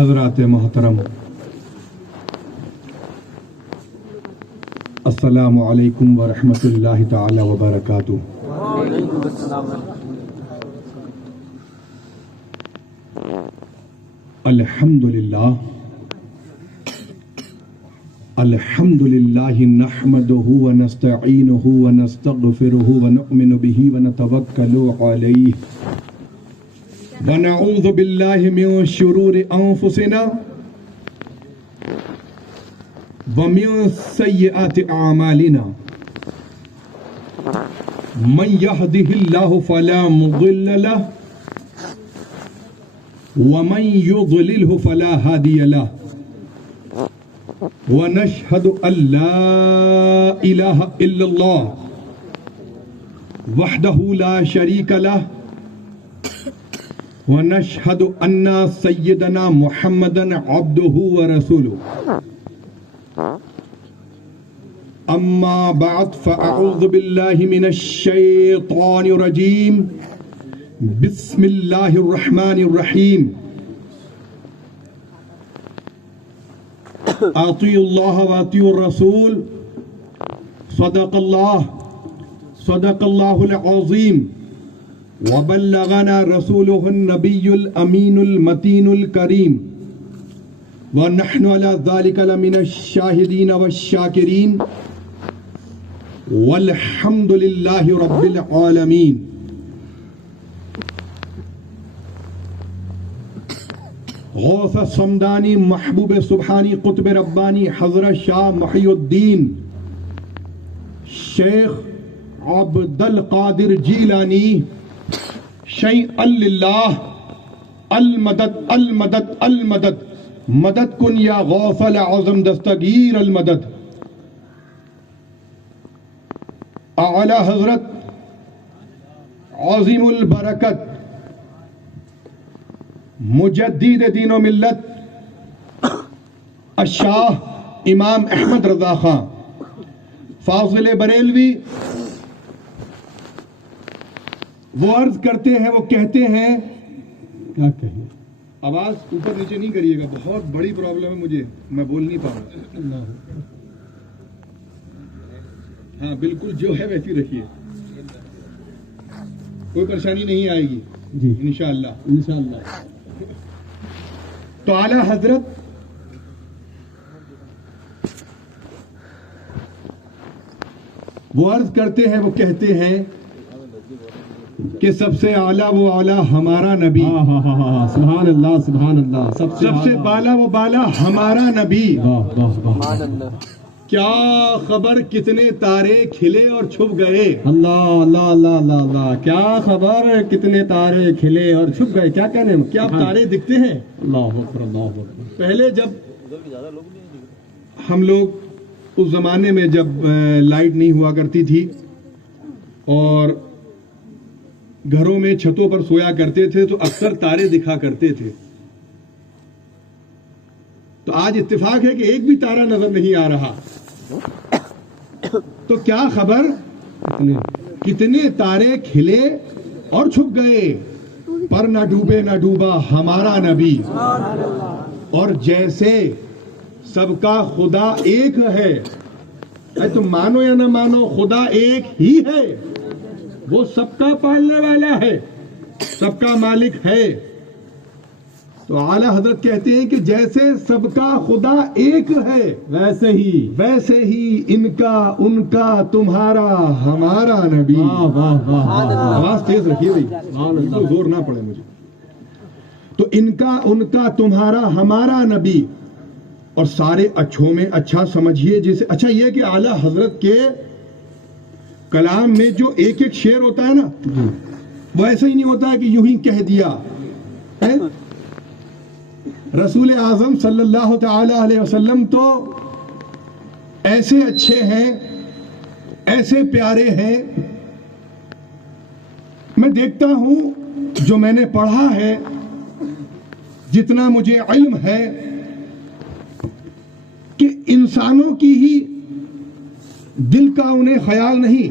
حضرات محترم، السلام علیکم ورحمۃ اللہ تعالی وبرکاتہ۔ الحمد للہ نحمده ونستعینه ونستغفره ونؤمن به ونتوکل علیہ ونعوذ باللہ من شرور انفسنا ومن سیئات اعمالنا، من يهده اللہ فلا مضل له ومن يضلله فلا هادي له، ونشهد أن لا إله إلا الله وحده لا شريك له، ونشهد أن سيدنا محمدا عبده ورسوله، أما بعد فأعوذ بالله من الشيطان الرجيم، بسم الله الرحمن الرحيم، اطیعوا اللہ واطیعوا الرسول، صدق اللہ العظیم، وبلغنا رسوله النبی الامین المتین الکریم، ونحن على ذلك لمن الشاہدین والشاکرین، والحمد للہ رب العالمین۔ غوث سمدانی، محبوب سبحانی، قطب ربانی، حضرت شاہ محی الدین شیخ عبد القادر جیلانی، شیئا للہ، المدد المدد المدد، مدد کن یا غوث العظم دستگیر المدد۔ اعلی حضرت عظیم البرکت مجدد دین و ملت الشاہ امام احمد رضا خان فاضل بریلوی، وہ عرض کرتے ہیں، وہ کہتے ہیں، کیا کہیں، آواز اوپر نیچے نہیں کریے گا، بہت بڑی پرابلم ہے مجھے، میں بول نہیں پا رہا۔ ہاں بالکل جو ہے ویسی رکھیے، کوئی پریشانی نہیں آئے گی جی انشاءاللہ انشاءاللہ۔ تو اعلی حضرت وہ عرض کرتے ہیں، وہ کہتے ہیں کہ سب سے اعلیٰ وہ اعلیٰ ہمارا نبی، سبحان اللہ سبحان اللہ، سب سے بالا وہ بالا ہمارا نبی۔ کیا خبر کتنے تارے کھلے اور چھپ گئے، اللہ اللہ اللہ اللہ اللہ، کیا خبر کتنے تارے کھلے اور چھپ گئے، کیا کہنے، کیا تارے دکھتے ہیں، اللہ اکبر اللہ اکبر۔ پہلے جب ہم لوگ اس زمانے میں جب لائٹ نہیں ہوا کرتی تھی اور گھروں میں چھتوں پر سویا کرتے تھے تو اکثر تارے دکھا کرتے تھے، تو آج اتفاق ہے کہ ایک بھی تارا نظر نہیں آ رہا، تو کیا خبر کتنے تارے کھلے اور چھپ گئے، پر نہ ڈوبے نہ ڈوبا ہمارا نبی، اور جیسے سب کا خدا ایک ہے، تم مانو یا نہ مانو خدا ایک ہی ہے، وہ سب کا پالنے والا ہے، سب کا مالک ہے۔ تو اعلی حضرت کہتے ہیں کہ جیسے سب کا خدا ایک ہے، ویسے ہی ان کا ان کا تمہارا ہمارا نبی۔ آواز تیز رکھیے بھائی، زور نہ پڑے مجھے۔ تو ان کا تمہارا ہمارا نبی، اور سارے اچھوں میں اچھا سمجھیے، جیسے اچھا یہ کہ اعلی حضرت کے کلام میں جو ایک ایک شعر ہوتا ہے نا، وہ ایسا ہی نہیں ہوتا ہے کہ یوں ہی کہہ دیا ہے۔ رسول اعظم صلی اللہ تعالی علیہ وسلم تو ایسے اچھے ہیں، ایسے پیارے ہیں، میں دیکھتا ہوں جو میں نے پڑھا ہے، جتنا مجھے علم ہے، کہ انسانوں کی ہی دل کا انہیں خیال نہیں،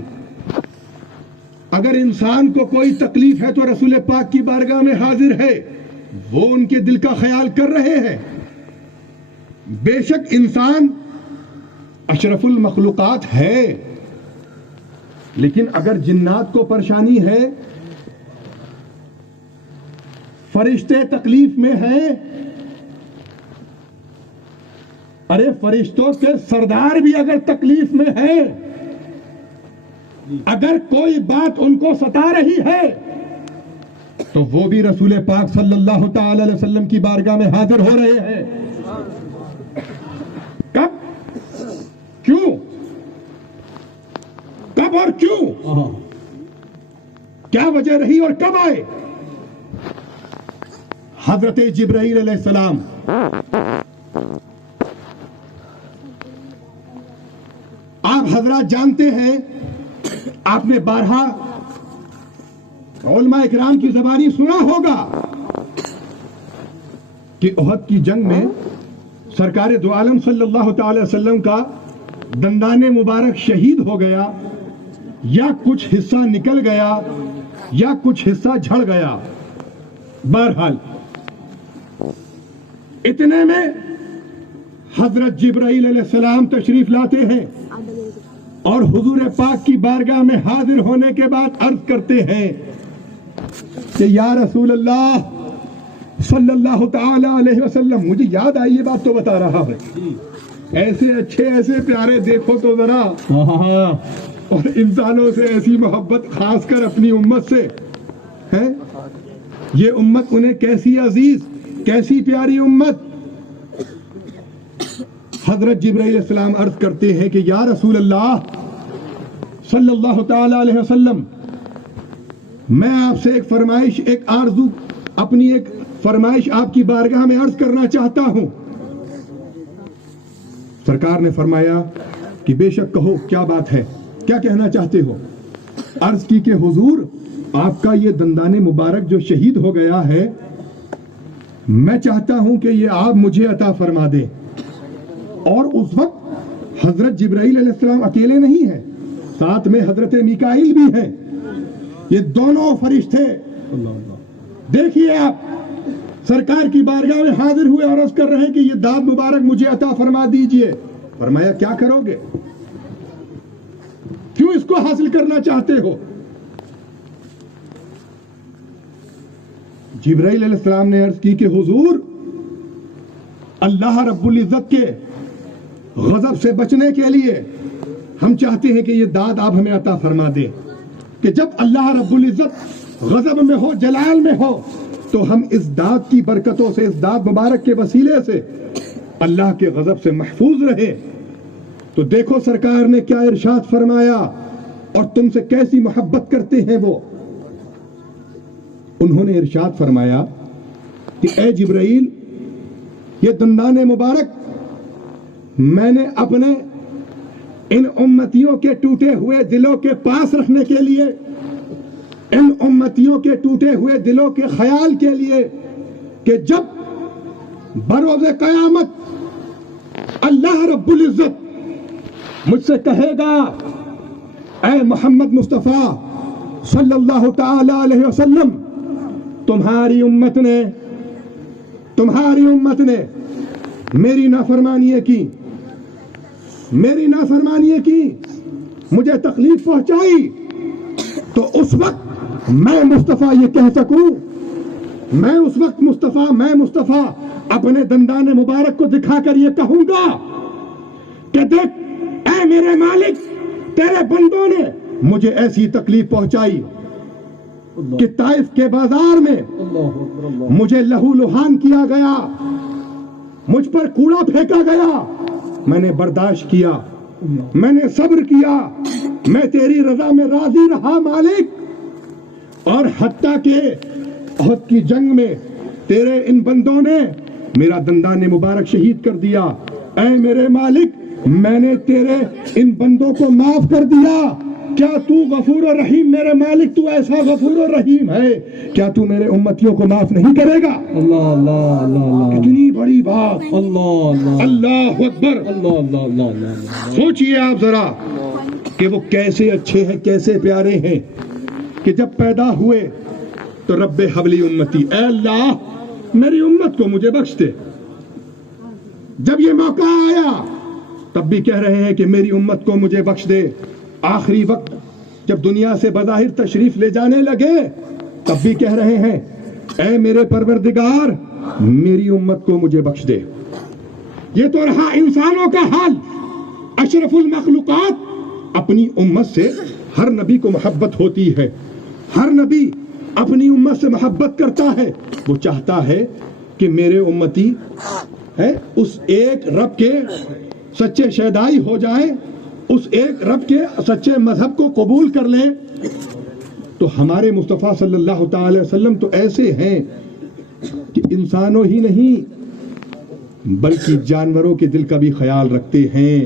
اگر انسان کو کوئی تکلیف ہے تو رسول پاک کی بارگاہ میں حاضر ہے، وہ ان کے دل کا خیال کر رہے ہیں. بے شک انسان اشرف المخلوقات ہے، لیکن اگر جنات کو پریشانی ہے، فرشتے تکلیف میں ہیں، ارے فرشتوں کے سردار بھی اگر تکلیف میں ہیں، اگر کوئی بات ان کو ستا رہی ہے تو وہ بھی رسول پاک صلی اللہ تعالی علیہ وسلم کی بارگاہ میں حاضر ہو رہے ہیں. کب اور کیوں کیا وجہ رہی اور کب آئے؟ حضرت جبرائیل علیہ السلام آپ حضرات جانتے ہیں، آپ نے بارہا علماء اکرام کی زبانی سنا ہوگا کہ احد کی جنگ میں سرکار دو عالم صلی اللہ تعالی وسلم کا دندان مبارک شہید ہو گیا، یا کچھ حصہ نکل گیا یا کچھ حصہ جھڑ گیا. بہرحال اتنے میں حضرت جبرائیل علیہ السلام تشریف لاتے ہیں اور حضور پاک کی بارگاہ میں حاضر ہونے کے بعد عرض کرتے ہیں کہ یا رسول اللہ صلی اللہ تعالی علیہ وسلم. مجھے یاد آئی یہ بات تو بتا رہا ہے، ایسے اچھے ایسے پیارے دیکھو تو ذرا، اور انسانوں سے ایسی محبت، خاص کر اپنی امت سے ہے. یہ امت انہیں کیسی عزیز، کیسی پیاری امت. حضرت جبرائیل علیہ السلام عرض کرتے ہیں کہ یا رسول اللہ صلی اللہ تعالی علیہ وسلم، میں آپ سے ایک فرمائش، ایک آرزو، اپنی ایک فرمائش آپ کی بارگاہ میں عرض کرنا چاہتا ہوں. سرکار نے فرمایا کہ بے شک کہو، کیا بات ہے، کیا کہنا چاہتے ہو؟ عرض کی کہ حضور، آپ کا یہ دندان مبارک جو شہید ہو گیا ہے، میں چاہتا ہوں کہ یہ آپ مجھے عطا فرما دیں. اور اس وقت حضرت جبرائیل علیہ السلام اکیلے نہیں ہیں، ساتھ میں حضرت میکائیل بھی ہیں. یہ دونوں فرشتے دیکھیے آپ سرکار کی بارگاہ میں حاضر ہوئے اور عرض کر رہے ہیں کہ یہ داد مبارک مجھے عطا فرما دیجئے. فرمایا کیا کرو گے، کیوں اس کو حاصل کرنا چاہتے ہو؟ جبرائیل علیہ السلام نے عرض کی کہ حضور، اللہ رب العزت کے غضب سے بچنے کے لیے ہم چاہتے ہیں کہ یہ داد آپ ہمیں عطا فرما دیں، کہ جب اللہ رب العزت غضب میں ہو، جلال میں ہو، تو ہم اس داد کی برکتوں سے، اس داد مبارک کے وسیلے سے اللہ کے غضب سے محفوظ رہے. تو دیکھو سرکار نے کیا ارشاد فرمایا اور تم سے کیسی محبت کرتے ہیں وہ. انہوں نے ارشاد فرمایا کہ اے جبرائیل، یہ دندان مبارک میں نے اپنے ان امتیوں کے ٹوٹے ہوئے دلوں کے پاس رکھنے کے لیے، ان امتیوں کے ٹوٹے ہوئے دلوں کے خیال کے لیے، کہ جب بروز قیامت اللہ رب العزت مجھ سے کہے گا اے محمد مصطفیٰ صلی اللہ تعالی علیہ وسلم، تمہاری امت نے میری نافرمانی کی، مجھے تکلیف پہنچائی، تو اس وقت میں مصطفیٰ یہ کہہ سکوں، میں اس وقت مصطفیٰ اپنے دندان مبارک کو دکھا کر یہ کہوں گا کہ دیکھ اے میرے مالک، تیرے بندوں نے مجھے ایسی تکلیف پہنچائی کہ طائف کے بازار میں مجھے لہو لہان کیا گیا، مجھ پر کوڑا پھینکا گیا، میں نے برداشت کیا، میں نے صبر کیا، میں تیری رضا میں راضی رہا مالک. اور حتیٰ کہ احد کی جنگ میں تیرے ان بندوں نے میرا دندان مبارک شہید کر دیا. اے میرے مالک، میں نے تیرے ان بندوں کو معاف کر دیا. کیا تو غفور و رحیم، میرے مالک تو ایسا غفور و رحیم ہے، کیا تو میرے امتیوں کو معاف نہیں کرے گا؟ اللہ اللہ اللہ، اتنی بڑی بات. اللہ اللہ اکبر. سوچئے آپ ذرا کہ وہ کیسے اچھے ہیں، کیسے پیارے ہیں، کہ جب پیدا ہوئے تو رب حبلی امتی، اے اللہ میری امت کو مجھے بخش دے. جب یہ موقع آیا تب بھی کہہ رہے ہیں کہ میری امت کو مجھے بخش دے. آخری وقت جب دنیا سے بظاہر تشریف لے جانے لگے تب بھی کہہ رہے ہیں اے میرے پروردگار میری امت کو مجھے بخش دے. یہ تو رہا انسانوں کا حال. اشرف المخلوقات اپنی امت سے ہر نبی کو محبت ہوتی ہے. ہر نبی اپنی امت سے محبت کرتا ہے. وہ چاہتا ہے کہ میرے امتی ہے اس ایک رب کے سچے شیدائی ہو جائیں, اس ایک رب کے سچے مذہب کو قبول کر لیں. تو ہمارے مصطفیٰ صلی اللہ تعالی وسلم تو ایسے ہیں کہ انسانوں ہی نہیں بلکہ جانوروں کے دل کا بھی خیال رکھتے ہیں.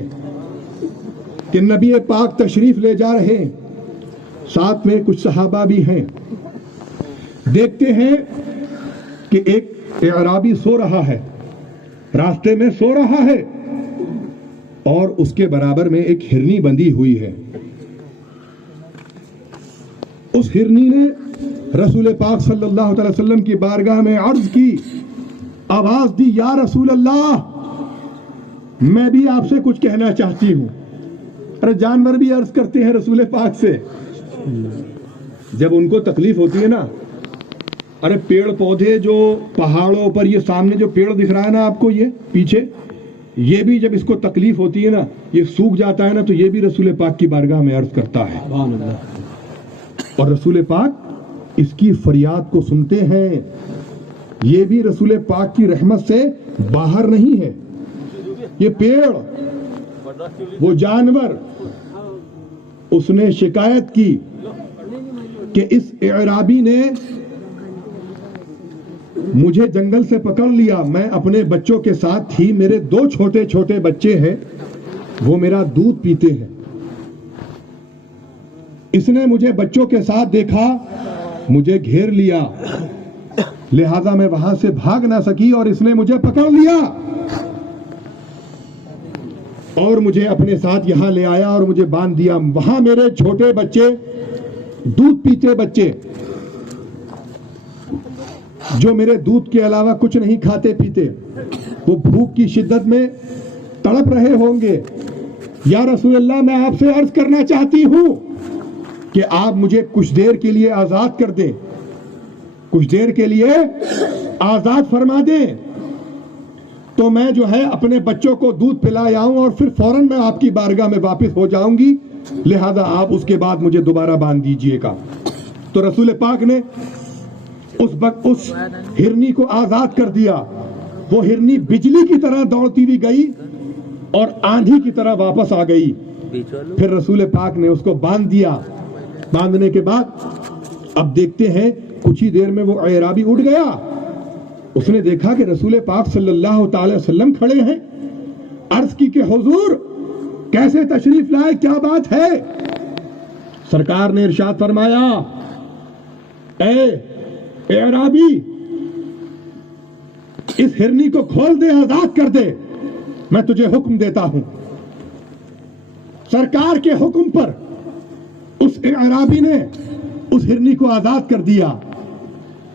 کہ نبی پاک تشریف لے جا رہے ہیں, ساتھ میں کچھ صحابہ بھی ہیں. دیکھتے ہیں کہ ایک اعرابی سو رہا ہے, راستے میں سو رہا ہے, اور اس کے برابر میں ایک ہرنی بندھی ہوئی ہے. اس ہرنی نے رسول پاک صلی اللہ علیہ وسلم کی بارگاہ میں عرض کی, آواز دی, یا رسول اللہ میں بھی آپ سے کچھ کہنا چاہتی ہوں. ارے جانور بھی عرض کرتے ہیں رسول پاک سے جب ان کو تکلیف ہوتی ہے نا. ارے پیڑ پودے جو پہاڑوں پر, یہ سامنے جو پیڑ دکھ رہا ہے نا آپ کو, یہ پیچھے, یہ بھی جب اس کو تکلیف ہوتی ہے نا, یہ سوکھ جاتا ہے نا, تو یہ بھی رسول پاک کی بارگاہ میں عرض کرتا ہے. اور رسول پاک اس کی فریاد کو سنتے ہیں. یہ بھی رسول پاک کی رحمت سے باہر نہیں ہے. یہ پیڑ, وہ جانور, اس نے شکایت کی کہ اس اعرابی نے مجھے جنگل سے پکڑ لیا, میں اپنے بچوں کے ساتھ تھی, میرے 2 چھوٹے چھوٹے بچے ہیں, وہ میرا دودھ پیتے ہیں. اس نے مجھے بچوں کے ساتھ دیکھا, مجھے گھیر لیا, لہذا میں وہاں سے بھاگ نہ سکی اور اس نے مجھے پکڑ لیا اور مجھے اپنے ساتھ یہاں لے آیا اور مجھے باندھ دیا. وہاں میرے چھوٹے بچے, دودھ پیتے بچے, جو میرے دودھ کے علاوہ کچھ نہیں کھاتے پیتے, وہ بھوک کی شدت میں تڑپ رہے ہوں گے. یا رسول اللہ میں آپ سے عرض کرنا چاہتی ہوں کہ آپ مجھے کچھ دیر کے لیے آزاد کر دیں, کچھ دیر کے لیے آزاد فرما دیں, تو میں جو ہے اپنے بچوں کو دودھ پلائے آؤں اور پھر فوراً میں آپ کی بارگاہ میں واپس ہو جاؤں گی, لہذا آپ اس کے بعد مجھے دوبارہ باندھ دیجئے گا. تو رسول پاک نے اس ہرنی کو آزاد کر دیا. وہ ہرنی بجلی کی طرح دوڑتی ہوئی گئی اور آندھی کی طرح واپس آ گئی. پھر رسول پاک نے اس کو باندھ دیا. باندھنے کے بعد اب دیکھتے ہیں کچھ ہی دیر میں وہ اعرابی اٹھ گیا. اس نے دیکھا کہ رسول پاک صلی اللہ تعالی وسلم کھڑے ہیں. عرض کی کہ حضور کیسے تشریف لائے, کیا بات ہے؟ سرکار نے ارشاد فرمایا, اے اعرابی اس ہرنی کو کھول دے, آزاد کر دے, میں تجھے حکم دیتا ہوں. سرکار کے حکم پر اس اعرابی نے اس ہرنی کو آزاد کر دیا.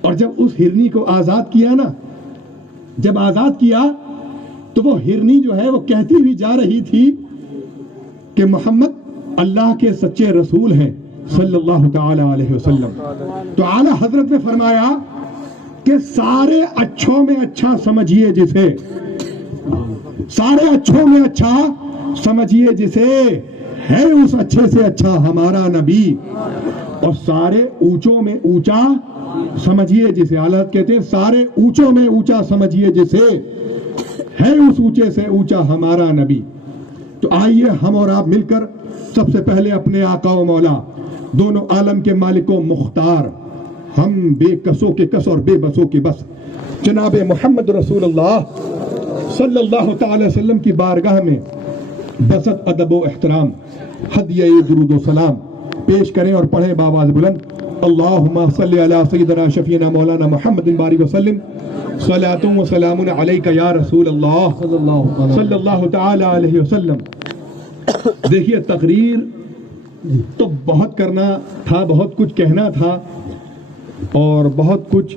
اور جب اس ہرنی کو آزاد کیا نا, جب آزاد کیا تو وہ ہرنی جو ہے وہ کہتی ہوئی جا رہی تھی کہ محمد اللہ کے سچے رسول ہیں صلی اللہ تعالی علیہ وسلم. تو اعلیٰ حضرت نے فرمایا کہ سارے اچھوں میں اچھا سمجھیے جسے, سارے اچھوں میں اچھا سمجھیے جسے, ہے اس اچھے سے اچھا ہمارا نبی, اور سارے اونچوں میں اونچا سمجھیے جسے. اعلیٰ کہتے ہیں سارے اونچوں میں اونچا سمجھیے جسے, ہے اس اونچے سے اونچا ہمارا نبی. تو آئیے ہم اور آپ مل کر سب سے پہلے اپنے آقا و مولا, دونوں عالم کے مالک و مختار, ہم بے کسوں کے کس اور بے بسوں کے بس, جناب محمد رسول اللہ صلی اللہ تعالی وسلم کی بارگاہ میں بسط ادب و احترام ہدیہ درود و سلام پیش کریں اور پڑھیں بآواز بلند, اللہم صلی علی سیدنا شفیعنا مولانا محمد بارک وسلم, صلاۃ و سلام علیک یا رسول اللہ صلی اللہ تعالی علیہ وسلم. دیکھیے تقریر تو بہت کرنا تھا, بہت کچھ کہنا تھا, اور بہت کچھ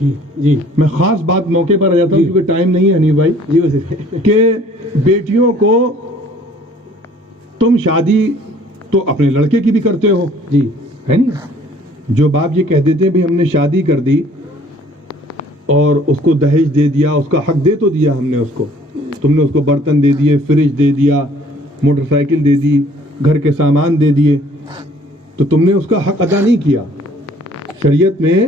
جی جی میں خاص بات موقع پر آ جاتا ہوں جی. کیونکہ ٹائم نہیں ہے حنیف بھائی, جی وزیر کہ بیٹیوں کو تم شادی تو اپنے لڑکے کی بھی کرتے ہو, جی ہے نہیں؟ جو باپ یہ کہہ دیتے ہیں بھی ہم نے شادی کر دی اور اس کو دہیج دے دیا, اس کا حق دے تو دیا ہم نے اس کو, تم نے اس کو برتن دے دیے, فریج دے دیا, موٹر سائیکل دے دی, گھر کے سامان دے دیے, تو تم نے اس کا حق ادا نہیں کیا. شریعت میں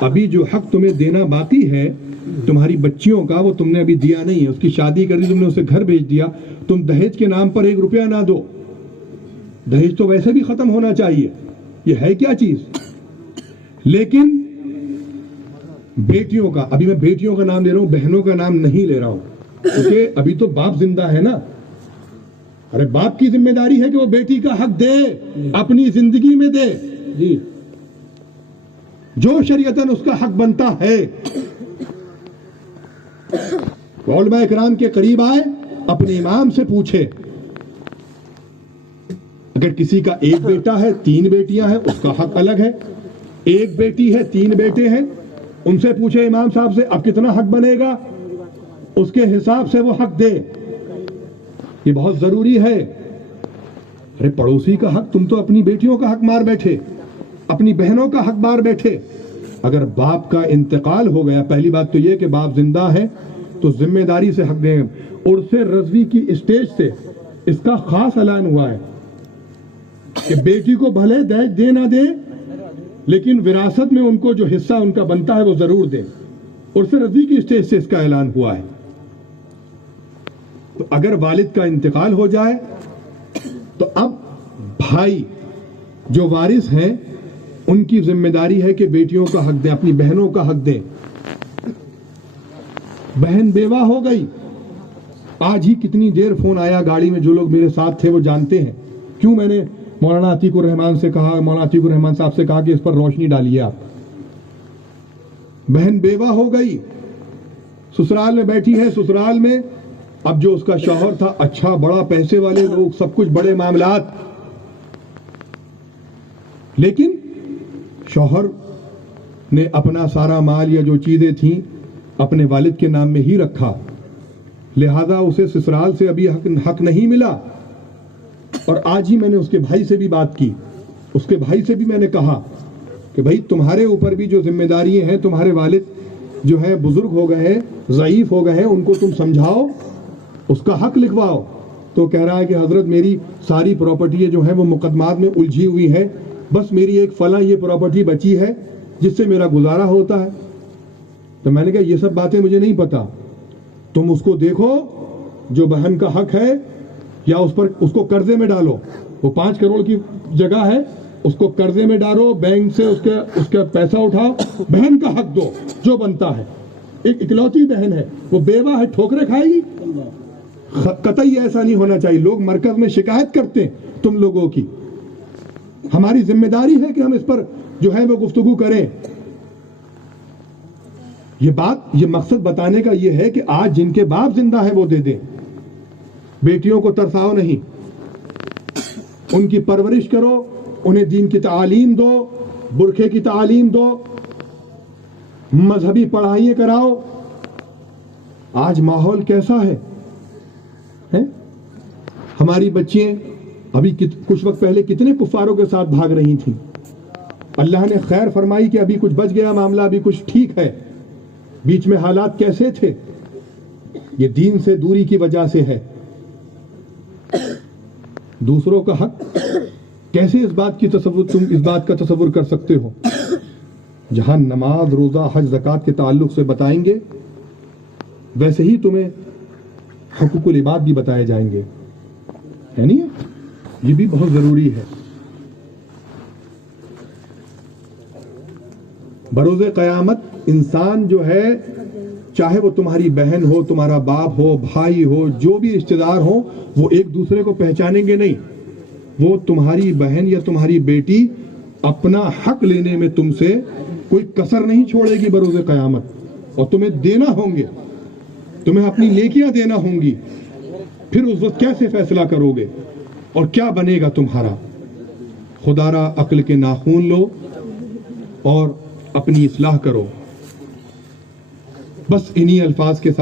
ابھی جو حق تمہیں دینا باقی ہے تمہاری بچیوں کا, وہ تم نے ابھی دیا نہیں ہے. اس کی شادی کر دی, تم نے اسے گھر بھیج دیا, تم دہیج کے نام پر 1 روپیہ نہ دو. دہیج تو ویسے بھی ختم ہونا چاہیے, یہ ہے کیا چیز. لیکن بیٹیوں کا, ابھی میں بیٹیوں کا نام لے رہا ہوں, بہنوں کا نام نہیں لے رہا ہوں, کیونکہ ابھی تو باپ زندہ ہے نا. ارے باپ کی ذمہ داری ہے کہ وہ بیٹی کا حق دے, اپنی زندگی میں دے, جی جو شریعتاً اس کا حق بنتا ہے. علماء اکرام کے قریب آئے, اپنے امام سے پوچھے, اگر کسی کا 1 بیٹا ہے 3 بیٹیاں ہیں اس کا حق الگ ہے, 1 بیٹی ہے 3 بیٹے ہیں, ان سے پوچھے امام صاحب سے اب کتنا حق بنے گا, اس کے حساب سے وہ حق دے. یہ بہت ضروری ہے. ارے پڑوسی کا حق, تم تو اپنی بیٹیوں کا حق مار بیٹھے, اپنی بہنوں کا حق مار بیٹھے. اگر باپ کا انتقال ہو گیا, پہلی بات تو یہ کہ باپ زندہ ہے تو ذمہ داری سے حق دیں. عرس رضوی کی اسٹیج سے اس کا خاص اعلان ہوا ہے کہ بیٹی کو بھلے دہیج دے نہ دے, لیکن وراثت میں ان کو جو حصہ ان کا بنتا ہے وہ ضرور دیں. عرس رضوی کی اسٹیج سے اس کا اعلان ہوا ہے. تو اگر والد کا انتقال ہو جائے تو اب بھائی جو وارث ہیں ان کی ذمہ داری ہے کہ بیٹیوں کا حق دیں, اپنی بہنوں کا حق دیں. بہن بیوہ ہو گئی, آج ہی کتنی دیر فون آیا گاڑی میں, جو لوگ میرے ساتھ تھے وہ جانتے ہیں کیوں میں نے مولانا عتیق الرحمان سے کہا, مولانا عتیق الرحمان صاحب سے کہا کہ اس پر روشنی ڈالیے آپ. بہن بیوہ ہو گئی, سسرال میں بیٹھی ہے, سسرال میں اب جو اس کا شوہر تھا اچھا بڑا پیسے والے لوگ, سب کچھ بڑے معاملات, لیکن شوہر نے اپنا سارا مال یا جو چیزیں تھیں اپنے والد کے نام میں ہی رکھا, لہذا اسے سسرال سے ابھی حق نہیں ملا. اور آج ہی میں نے اس کے بھائی سے بھی بات کی, اس کے بھائی سے بھی میں نے کہا کہ بھائی تمہارے اوپر بھی جو ذمہ داریاں ہیں, تمہارے والد جو ہیں بزرگ ہو گئے ہیں, ضعیف ہو گئے ہیں, ان کو تم سمجھاؤ, اس کا حق لکھواؤ. تو کہہ رہا ہے کہ حضرت میری ساری پراپرٹی جو ہیں وہ مقدمات میں الجھی ہوئی ہے, بس میری ایک فلاں یہ پراپرٹی بچی ہے جس سے میرا گزارا ہوتا ہے. تو میں نے کہا یہ سب باتیں مجھے نہیں پتا, تم اس کو دیکھو جو بہن کا حق ہے, یا اس کو قرضے میں ڈالو. وہ 5 کروڑ کی جگہ ہے, اس کو قرضے میں ڈالو, بینک سے اس کا پیسہ اٹھاؤ, بہن کا حق دو جو بنتا ہے. ایک اکلوتی بہن ہے, وہ بیوہ ہے, ٹھوکریں کھائے گی. قطعی ایسا نہیں ہونا چاہیے. لوگ مرکز میں شکایت کرتے ہیں تم لوگوں کی, ہماری ذمہ داری ہے کہ ہم اس پر جو ہے وہ گفتگو کریں. یہ مقصد بتانے کا یہ ہے کہ آج جن کے باپ زندہ ہے وہ دے دیں. بیٹیوں کو ترساؤ نہیں, ان کی پرورش کرو, انہیں دین کی تعلیم دو, برقعے کی تعلیم دو, مذہبی پڑھائیاں کراؤ. آج ماحول کیسا ہے, ہماری بچیاں ابھی کچھ وقت پہلے کتنے کفاروں کے ساتھ بھاگ رہی تھیں. اللہ نے خیر فرمائی کہ ابھی کچھ بچ گیا معاملہ, ابھی کچھ ٹھیک ہے. بیچ میں حالات کیسے تھے, یہ دین سے دوری کی وجہ سے ہے. دوسروں کا حق کیسے تم اس بات کا تصور کر سکتے ہو. جہاں نماز روزہ حج زکوٰۃ کے تعلق سے بتائیں گے, ویسے ہی تمہیں حقوق العباد بھی بتائے جائیں گے, ہے نہیں؟ یہ بھی بہت ضروری ہے. بروز قیامت انسان جو ہے, چاہے وہ تمہاری بہن ہو, تمہارا باپ ہو, بھائی ہو, جو بھی رشتہ دار ہو, وہ ایک دوسرے کو پہچانیں گے نہیں. وہ تمہاری بہن یا تمہاری بیٹی اپنا حق لینے میں تم سے کوئی کسر نہیں چھوڑے گی بروز قیامت, اور تمہیں دینا ہوں گے, تمہیں اپنی نیکیاں دینا ہوں گی. پھر اس وقت کیسے فیصلہ کرو گے اور کیا بنے گا تمہارا؟ خدا را عقل کے ناخون لو اور اپنی اصلاح کرو. بس انہی الفاظ کے ساتھ